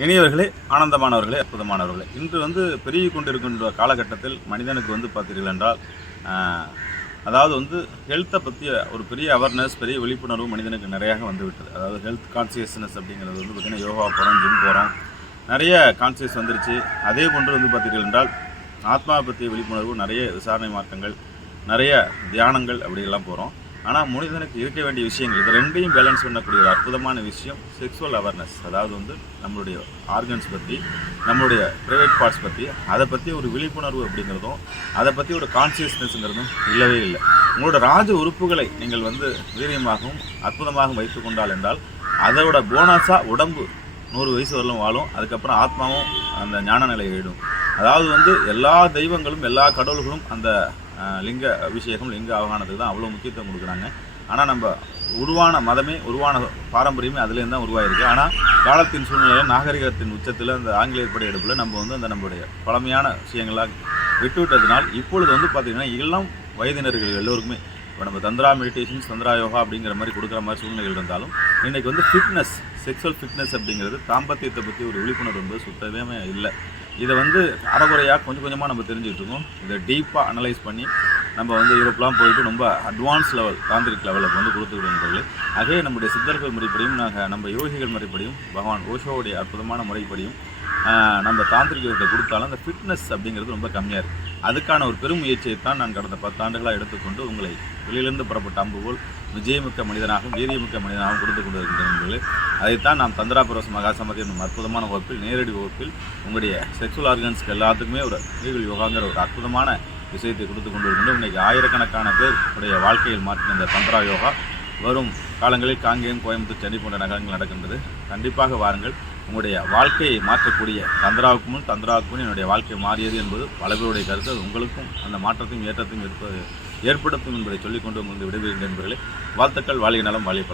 இனியவர்களே ஆனந்தமானவர்களே அற்புதமானவர்களே. இன்று வந்து பெருகி கொண்டிருக்கின்ற காலகட்டத்தில் மனிதனுக்கு வந்து பார்த்தீர்கள் என்றால் அதாவது வந்து ஹெல்த்தை பற்றிய ஒரு பெரிய அவேர்னஸ் பெரிய விழிப்புணர்வு மனிதனுக்கு நிறையாக வந்துவிட்டது. அதாவது ஹெல்த் கான்சியஸ்னஸ் அப்படிங்கிறது வந்து பார்த்திங்கன்னா யோகா போகிறோம் ஜிம் போகிறோம் நிறைய கான்சியஸ் வந்துருச்சு. அதே போன்று வந்து பார்த்தீர்கள் என்றால் ஆத்மா பற்றிய விழிப்புணர்வு நிறைய விசாரணை மாற்றங்கள் நிறைய தியானங்கள் அப்படிலாம் போகிறோம் ஆனால் மனிதனுக்கு இருக்க வேண்டிய விஷயங்கள் இது ரெண்டையும் பேலன்ஸ் பண்ணக்கூடிய ஒரு அற்புதமான விஷயம் செக்ஸுவல் அவேர்னஸ் அதாவது வந்து நம்மளுடைய ஆர்கன்ஸ் பற்றி நம்மளுடைய ப்ரைவேட் பார்ட்ஸ் பற்றி அதை பற்றி ஒரு விழிப்புணர்வு அப்படிங்கிறதும் அதை பற்றி ஒரு கான்சியஸ்னஸ்ங்கிறதும் இல்லவே இல்லை. உங்களோட ராஜ உறுப்புகளை நீங்கள் வந்து வீரியமாகவும் அற்புதமாகவும் வைத்து கொண்டால் என்றால் அதோட போனஸாக உடம்பு நூறு வயசு வரலும் வாழும் அதுக்கப்புறம் ஆத்மாவும் அந்த ஞான நிலை எடும் அதாவது வந்து எல்லா தெய்வங்களும் எல்லா கடவுள்களும் அந்த லிங்க அபிஷேகம் லிங்க அவகானத்துக்கு தான் அவ்வளோ முக்கியத்துவம் கொடுக்குறாங்க. ஆனால் நம்ம உருவான மதமே உருவான பாரம்பரியமே அதுலேருந்து தான் உருவாயிருக்கு. ஆனால் காலத்தின் சூழ்நிலையில் நாகரிகத்தின் உச்சத்தில் அந்த ஆங்கிலேயர் படை எடுப்பில் நம்ம வந்து அந்த நம்மளுடைய பழமையான விஷயங்களாக விட்டுவிட்டதுனால் இப்பொழுது வந்து பார்த்திங்கன்னா இளம் வயதினர்கள் எல்லோருக்குமே இப்போ நம்ம தந்திரா மெடிடேஷன்ஸ் தந்திரா யோகா அப்படிங்கிற மாதிரி கொடுக்குற மாதிரி சூழ்நிலைகள் இருந்தாலும் இன்றைக்கி வந்து ஃபிட்னஸ் செக்ஸுவல் ஃபிட்னஸ் அப்படிங்கிறது தாம்பத்தியத்தை பற்றி ஒரு விழிப்புணர்வு என்பது சுத்தமே இல்லை. இதை வந்து அறகுறையாக கொஞ்சம் கொஞ்சமாக நம்ம தெரிஞ்சுக்கிட்டு இருக்கோம். இதை டீப்பாக அனலைஸ் பண்ணி நம்ம வந்து யூரோப்லாம் போயிட்டு ரொம்ப அட்வான்ஸ் லெவல் தாந்திரிக் லெவலில் வந்து கொடுத்துக்கிட்டு அதே நம்முடைய சித்தர்கள் முறைப்படியும் நாங்கள் நம்ம யோகிகள் முறைப்படியும் பகவான் ஓஷோவுடைய அற்புதமான முறைப்படியும் நம்ம தாந்திரிக கொடுத்தாலும் அந்த ஃபிட்னஸ் அப்படிங்கிறது ரொம்ப கம்மியாக இருக்குது அதுக்கான ஒரு பெரும் முயற்சியை தான் நான் கடந்த பத்தாண்டுகளாக எடுத்துக்கொண்டு உங்களை வெளியிலிருந்து புறப்பட்ட அம்பு போல் விஜயமிக்க மனிதனாகவும் வீரியமிக்க மனிதனாகவும் கொடுத்து கொண்டு இருக்கின்றீர்களே அதைத்தான் நாம் தந்திராபுரஸ் மகாசமதி என்னும் அற்புதமான வகுப்பில் நேரடி வகுப்பில் உங்களுடைய செக்ஸுவல் ஆர்கன்ஸ்க்கு எல்லாத்துக்குமே ஒரு ரீகல் யோகாங்கிற ஒரு அற்புதமான விஷயத்தை கொடுத்து கொண்டு வருகின்றோம் இன்றைக்கி ஆயிரக்கணக்கான பேர் உடைய வாழ்க்கையில் மாற்றின இந்த தந்திரா யோகா வரும் காலங்களில் காங்கேயம் கோயம்புத்தூர் சென்னை போன்ற நகரங்கள் நடக்கின்றது. கண்டிப்பாக வாருங்கள். உங்களுடைய வாழ்க்கையை மாற்றக்கூடிய தந்திராவுக்கு முன் தந்திராவுக்கு முன் என்னுடைய வாழ்க்கை மாறியது என்பது பல பேருடைய கருத்து. அது உங்களுக்கும் அந்த மாற்றத்தையும் ஏற்றத்தையும் ஏற்ப ஏற்படுத்தும் என்பதை சொல்லிக்கொண்டு உங்களுக்கு விடைபெறுகின்ற என்பர்களே வாழ்த்துக்கள். வாழிய நலம். வாழிய